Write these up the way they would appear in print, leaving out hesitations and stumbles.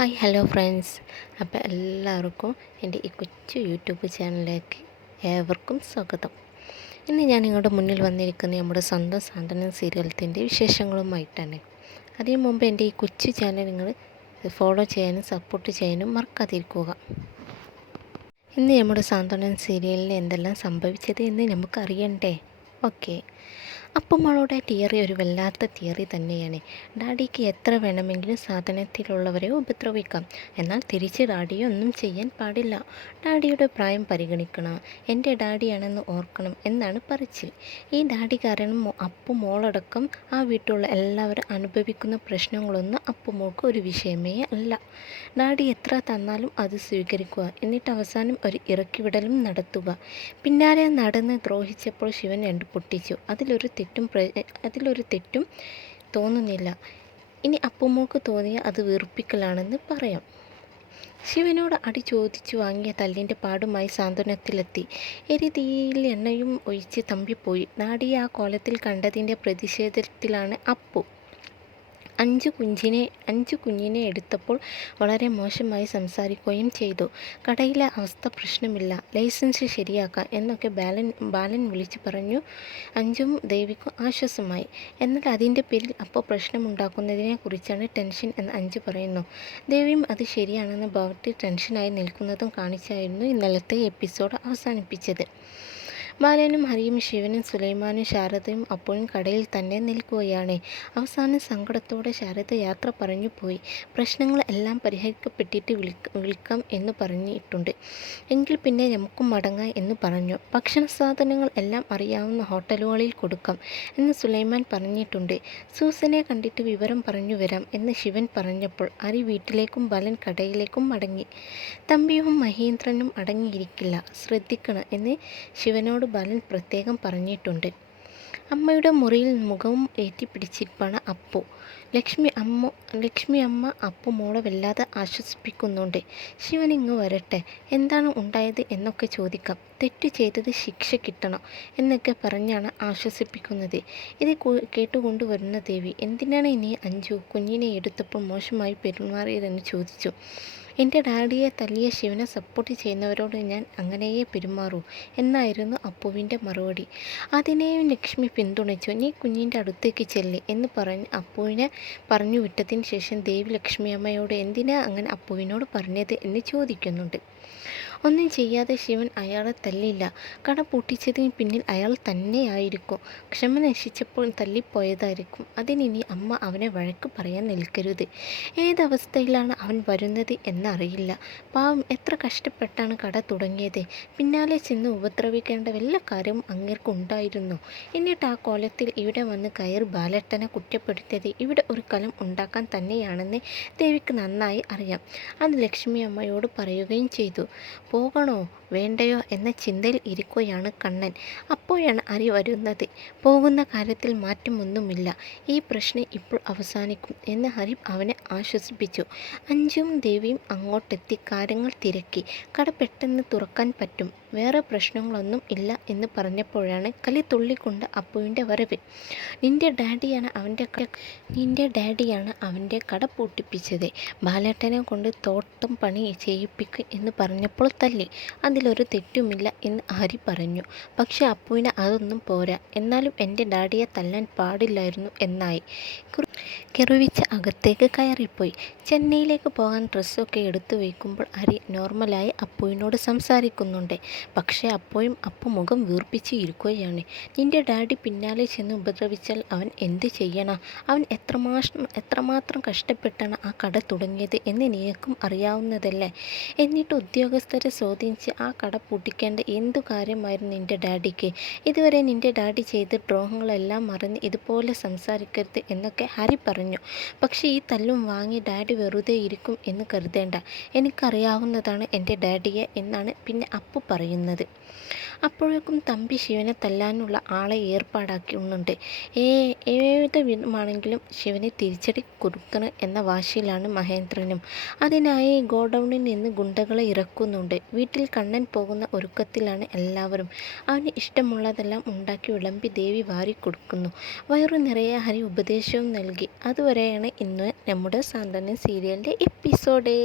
Hi hello friends. അപ്പോൾ എല്ലാവർക്കും എൻ്റെ ഈ കൊച്ചു യൂട്യൂബ് ചാനലിലേക്ക് ഏവർക്കും സ്വാഗതം. ഇന്ന് ഞാൻ നിങ്ങളുടെ മുന്നിൽ വന്നിരിക്കുന്ന നമ്മുടെ സ്വന്തം സാന്ത്വനം സീരിയലത്തിൻ്റെ വിശേഷങ്ങളുമായിട്ടാണ്. അതിനു മുമ്പ് എൻ്റെ ഈ കൊച്ചു ചാനൽ നിങ്ങൾ ഫോളോ ചെയ്യാനും സപ്പോർട്ട് ചെയ്യാനും മറക്കാതിരിക്കുക. ഇന്ന് നമ്മുടെ സാന്ത്വനം സീരിയലിൽ എന്തെല്ലാം സംഭവിച്ചത് എന്ന് നമുക്കറിയണ്ടേ? ഓക്കെ. അപ്പുമോളുടെ തിയറി ഒരു വല്ലാത്ത തിയറി തന്നെയാണ്. ഡാഡിക്ക് എത്ര വേണമെങ്കിലും സാധനത്തിലുള്ളവരെ ഉപദ്രവിക്കാം, എന്നാൽ തിരിച്ച് ഡാഡിയെ ഒന്നും ചെയ്യാൻ പാടില്ല. ഡാഡിയുടെ പ്രായം പരിഗണിക്കണം, എൻ്റെ ഡാഡിയാണെന്ന് ഓർക്കണം എന്നാണ് പറച്ചിൽ. ഈ ഡാഡി കാരണം അപ്പുമോളടക്കം ആ വീട്ടിലുള്ള എല്ലാവരും അനുഭവിക്കുന്ന പ്രശ്നങ്ങളൊന്നും അപ്പുമോൾക്ക് ഒരു വിഷയമേ അല്ല. ഡാഡി എത്ര തന്നാലും അത് സ്വീകരിക്കുക, എന്നിട്ട് അവസാനം ഒരു ഇറക്കിവിടലും നടത്തുക. പിന്നാലെ നടന്ന് ദ്രോഹിച്ചപ്പോൾ ശിവൻ രണ്ട് പൊട്ടിച്ചു. അതിലൊരു തെറ്റും തോന്നുന്നില്ല. ഇനി അപ്പുമോൾക്ക് തോന്നിയ അത് വീർപ്പിക്കലാണെന്ന് പറയാം. ശിവനോട് അടി ചോദിച്ചു വാങ്ങിയ തല്ലിൻ്റെ പാടുമായി സാന്ത്വനത്തിലെത്തി. എരിതീയിൽ എണ്ണയും ഒഴിച്ച് തമ്പിപ്പോയി. ഡാഡിയെ ആ കോലത്തിൽ കണ്ടതിൻ്റെ പ്രതിഷേധത്തിലാണ് അപ്പു അഞ്ചു കുഞ്ഞിനെ എടുത്തപ്പോൾ വളരെ മോശമായി സംസാരിക്കുകയും ചെയ്തു. കടയിലെ അവസ്ഥ പ്രശ്നമില്ല, ലൈസൻസ് ശരിയാക്കാം എന്നൊക്കെ ബാലൻ വിളിച്ചു പറഞ്ഞു. അഞ്ചും ദേവിക്കും ആശ്വാസമായി. എന്നാൽ അതിൻ്റെ പേരിൽ അപ്പോൾ പ്രശ്നമുണ്ടാക്കുന്നതിനെ കുറിച്ചാണ് ടെൻഷൻ എന്ന് അഞ്ചു പറയുന്നു. ദേവിയും അത് ശരിയാണെന്ന് ഭാവത്തിൽ ടെൻഷനായി നിൽക്കുന്നതും കാണിച്ചായിരുന്നു ഇന്നലത്തെ എപ്പിസോഡ് അവസാനിപ്പിച്ചത്. ബാലനും ഹരിയും ശിവനും സുലൈമാനും ശാരദയും അപ്പോഴും കടയിൽ തന്നെ നിൽക്കുകയാണ്. അവസാനം സങ്കടത്തോടെ ശാരദ യാത്ര പറഞ്ഞു പോയി. പ്രശ്നങ്ങൾ എല്ലാം പരിഹരിക്കപ്പെട്ടിട്ട് വിളിക്കാം എന്ന് പറഞ്ഞിട്ടുണ്ട്. എങ്കിൽ പിന്നെ നമുക്കും മടങ്ങാം എന്ന് പറഞ്ഞു. ഭക്ഷണ സാധനങ്ങൾ എല്ലാം അറിയാവുന്ന ഹോട്ടലുകളിൽ കൊടുക്കാം എന്ന് സുലൈമാൻ പറഞ്ഞിട്ടുണ്ട്. സൂസനെ കണ്ടിട്ട് വിവരം പറഞ്ഞു വരാം എന്ന് ശിവൻ പറഞ്ഞപ്പോൾ ഹരി വീട്ടിലേക്കും ബാലൻ കടയിലേക്കും മടങ്ങി. തമ്പിയും മഹേന്ദ്രനും അടങ്ങിയിരിക്കില്ല, ശ്രദ്ധിക്കണം എന്ന് ശിവനോട് ബാലൻ പ്രത്യേകം പറഞ്ഞിട്ടുണ്ട്. അമ്മയുടെ മുറിയിൽ മുഖവും ഏറ്റിപ്പിടിച്ചിരിപ്പാണ് അപ്പു. ലക്ഷ്മി അമ്മ അപ്പു മോളെ വല്ലാതെ ആശ്വസിപ്പിക്കുന്നുണ്ട്. ശിവൻ ഇങ്ങ് വരട്ടെ, എന്താണ് ഉണ്ടായത് എന്നൊക്കെ ചോദിക്കാം, തെറ്റ് ചെയ്തത് ശിക്ഷ കിട്ടണം എന്നൊക്കെ പറഞ്ഞാണ് ആശ്വസിപ്പിക്കുന്നത്. ഇത് കേട്ടുകൊണ്ടുവരുന്ന ദേവി, എന്തിനാണ് ഇനി അഞ്ചു കുഞ്ഞിനെ എടുത്തപ്പോൾ മോശമായി പെരുമാറിയതെന്ന് ചോദിച്ചു. എൻ്റെ ഡാഡിയെ തല്ലിയ ശിവനെ സപ്പോർട്ട് ചെയ്യുന്നവരോട് ഞാൻ അങ്ങനെയേ പെരുമാറൂ എന്നായിരുന്നു അപ്പുവിൻ്റെ മറുപടി. അതിനെയും ലക്ഷ്മി പിന്തുണച്ചു. നീ കുഞ്ഞിൻ്റെ അടുത്തേക്ക് ചെല്ല് എന്ന് പറഞ്ഞ് അപ്പുവിനെ പറഞ്ഞു വിട്ടതിന് ശേഷം ദേവി ലക്ഷ്മിയമ്മയോട് എന്തിനാ അങ്ങനെ അപ്പുവിനോട് പറഞ്ഞത് എന്ന് ചോദിക്കുന്നുണ്ട്. ഒന്നും ചെയ്യാതെ ശിവൻ അയാളെ തല്ലില്ല. കട പൂട്ടിച്ചതിന് പിന്നിൽ അയാൾ തന്നെയായിരിക്കും. ക്ഷമ നശിച്ചപ്പോൾ തല്ലിപ്പോയതായിരിക്കും. അതിനിനി അമ്മ അവനെ വഴക്ക് പറയാൻ നിൽക്കരുത്. ഏതവസ്ഥയിലാണ് അവൻ വരുന്നത് എന്നറിയില്ല. പാവം, എത്ര കഷ്ടപ്പെട്ടാണ് കട തുടങ്ങിയത്. പിന്നാലെ ചെന്ന് ഉപദ്രവിക്കേണ്ട വല്ല കാര്യവും അങ്ങേർക്കുണ്ടായിരുന്നു. എന്നിട്ട് ആ കോലത്തിൽ ഇവിടെ വന്ന് കയറി ബാലേട്ടനെ കുറ്റപ്പെടുത്തിയത് ഇവിടെ ഒരു കലം ഉണ്ടാക്കാൻ തന്നെയാണെന്ന് ദേവിക്ക് നന്നായി അറിയാം. അത് ലക്ഷ്മി അമ്മയോട് പറയുകയും ചെയ്തു. പോകണോ വേണ്ടയോ എന്ന ചിന്തയിൽ ഇരിക്കുകയാണ് കണ്ണൻ. അപ്പോഴാണ് ഹരി വരുന്നത്. പോകുന്ന കാര്യത്തിൽ മാറ്റമൊന്നുമില്ല, ഈ പ്രശ്നം ഇപ്പോൾ അവസാനിക്കും എന്ന് ഹരി അവനെ ആശ്വസിപ്പിച്ചു. അഞ്ചും ദേവിയും അങ്ങോട്ടെത്തി കാര്യങ്ങൾ തിരക്കി. കട പെട്ടെന്ന് തുറക്കാൻ പറ്റും, വേറെ പ്രശ്നങ്ങളൊന്നും ഇല്ല എന്ന് പറഞ്ഞപ്പോഴാണ് കലി തുള്ളിക്കൊണ്ട് അപ്പുവിൻ്റെ വരവ്. നിന്റെ ഡാഡിയാണ് അവൻ്റെ കട പൂട്ടിപ്പിച്ചത്. ബാലേട്ടനെ കൊണ്ട് തോട്ടം പണി ചെയ്യിപ്പിക്കും എന്ന് പറഞ്ഞപ്പോൾ തല്ലി. അതിലൊരു തെറ്റുമില്ല എന്ന് ഹരി പറഞ്ഞു. പക്ഷെ അപ്പുവിന് അതൊന്നും പോരാ. എന്നാലും എൻ്റെ ഡാഡിയെ തല്ലാൻ പാടില്ലായിരുന്നു എന്നായി. കെറുവിച്ച് അകത്തേക്ക് കയറിപ്പോയി. ചെന്നൈയിലേക്ക് പോകാൻ ഡ്രസ്സൊക്കെ എടുത്തു വയ്ക്കുമ്പോൾ ഹരി നോർമലായി അപ്പുവിനോട് സംസാരിക്കുന്നുണ്ട്. പക്ഷേ അപ്പോഴും അപ്പു മുഖം വീർപ്പിച്ച് ഇരിക്കുകയാണ്. നിന്റെ ഡാഡി പിന്നാലെ ചെന്ന് ഉപദ്രവിച്ചാൽ അവൻ എന്ത് ചെയ്യണം? അവൻ എത്രമാത്രം കഷ്ടപ്പെട്ടാണ് ആ കട തുടങ്ങിയത് എന്ന് നിനക്കും അറിയാവുന്നതല്ലേ. എന്നിട്ട് ഉദ്യോഗസ്ഥരെ സ്വാധീനിച്ച് ആ കട പൂട്ടിക്കേണ്ട എന്തു കാര്യമായിരുന്നു നിന്റെ ഡാഡിക്ക്? ഇതുവരെ നിന്റെ ഡാഡി ചെയ്ത ദ്രോഹങ്ങളെല്ലാം മറന്ന് ഇതുപോലെ സംസാരിക്കരുത് എന്നൊക്കെ ഹരി പറഞ്ഞു. പക്ഷേ ഈ തല്ലും വാങ്ങി ഡാഡി വെറുതെ ഇരിക്കും എന്ന് കരുതേണ്ട. എനിക്കറിയാവുന്നതാണ് എൻ്റെ ഡാഡിയെ എന്നാണ് പിന്നെ അപ്പു പറയുന്നത്. പറയുന്നത്. അപ്പോഴേക്കും തമ്പി ശിവനെ തല്ലാനുള്ള ആളെ ഏർപ്പാടാക്കുന്നുണ്ട്. ഏത് വിധമാണെങ്കിലും ശിവനെ തിരിച്ചടി കൊടുക്കണം എന്ന വാശിയിലാണ് മഹേന്ദ്രനും. അതിനായി ഗോഡൗണിൽ നിന്ന് ഗുണ്ടകളെ ഇറക്കുന്നുണ്ട്. വീട്ടിൽ കണ്ണൻ പോകുന്ന ഒരുക്കത്തിലാണ് എല്ലാവരും. അവന് ഇഷ്ടമുള്ളതെല്ലാം ഉണ്ടാക്കി വിളമ്പി ദേവി വാരിക്കൊടുക്കുന്നു. വയറു നിറയെ ഹരി ഉപദേശവും നൽകി. അതുവരെയാണ് ഇന്ന് നമ്മുടെ സാന്ത്വനം സീരിയലിൻ്റെ എപ്പിസോഡ്.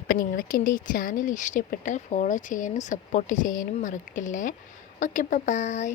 അപ്പം നിങ്ങൾക്ക് എൻ്റെ ഈ ചാനൽ ഇഷ്ടപ്പെട്ടാൽ ഫോളോ ചെയ്യാനും സപ്പോർട്ട് ചെയ്യാനും മറക്കില്ലേ. Okay, by.